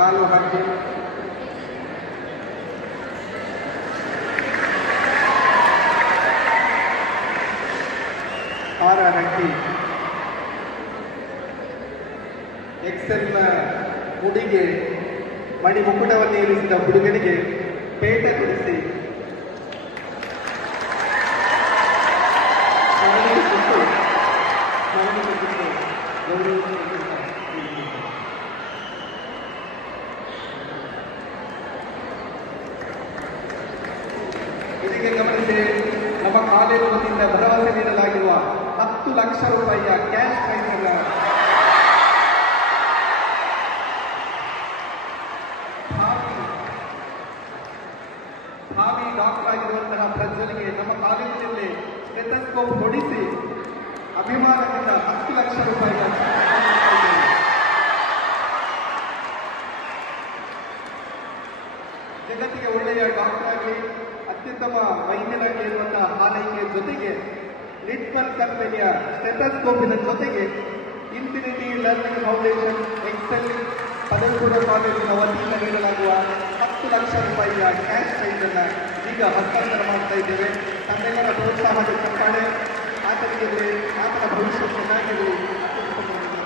ಕಾಲು ಹಾಕಿ ಹಾರ ಹಾಕಿ ಎಕ್ಸೆಲ್ನ ಹುಡುಗೆ ಮಣಿ ಮುಕುಟವನ್ನು ಏರಿಸಿದ ಹುಡುಗನಿಗೆ ಪೇಟ ಕೊಡಿಸಿ ಇದಕ್ಕೆ ಗಮನಿಸಿ, ನಮ್ಮ ಕಾಲೇಜು ವತಿಯಿಂದ ಭರವಸೆ ನೀಡಲಾಗಿರುವ 10 ಲಕ್ಷ ರೂಪಾಯಿಯ ಕ್ಯಾಶ್ ಪ್ರೈಸ್ ಅನ್ನು ಭಾವಿ ಡಾಕ್ಟರ್ ಆಗಿರುವಂತಹ ಪ್ರಜ್ವಲಿಗೆ ನಮ್ಮ ಕಾಲೇಜಿನಲ್ಲಿ ಸ್ಟೆಥೋಸ್ಕೋಪ್ ಹೊಡಿಸಿ ಅಭಿಮಾನದಿಂದ 10 ಲಕ್ಷ ರೂಪಾಯಿಯ ಜಗತ್ತಿಗೆ ಒಳ್ಳೆಯ ಡಾಕ್ಟರ್ ಆಗಿ ಅತ್ಯುತ್ತಮ ವೈದ್ಯರಾಗಿ ಇರುವಂತಹ ಹಾಲೈಕೆ ಜೊತೆಗೆ ಲಿಟ್ಮನ್ ಕಂಪನಿಯ ಸ್ಟೆಥೋಸ್ಕೋಪಿನ ಜೊತೆಗೆ ಇನ್ಫಿನಿಟಿ ಲರ್ನಿಂಗ್ ಫೌಂಡೇಶನ್ ಎಕ್ಸೆಲ್ ಪದವಿ ಪೂರ್ವ ಕಾಲೇಜಿನ ವತಿಯಿಂದ ನೀಡಲಾಗುವ 10 ಲಕ್ಷ ರೂಪಾಯಿಯ ಕ್ಯಾಶ್ ಪ್ರೈಸ್ ಅನ್ನು ಈಗ ಹಸ್ತಾಂತರ ಮಾಡ್ತಾ ಇದ್ದೇವೆ. ತಮ್ಮೆಲ್ಲರ ಪ್ರೋತ್ಸಾಹದ ಚಪ್ಪಾಳೆ ಆತನಿಗೆ ಆತನ ಭವಿಷ್ಯ ಚೆನ್ನಾಗಿರಲಿ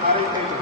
ಹಾರೈಸ್ತಾ ಇದ್ದೇವೆ.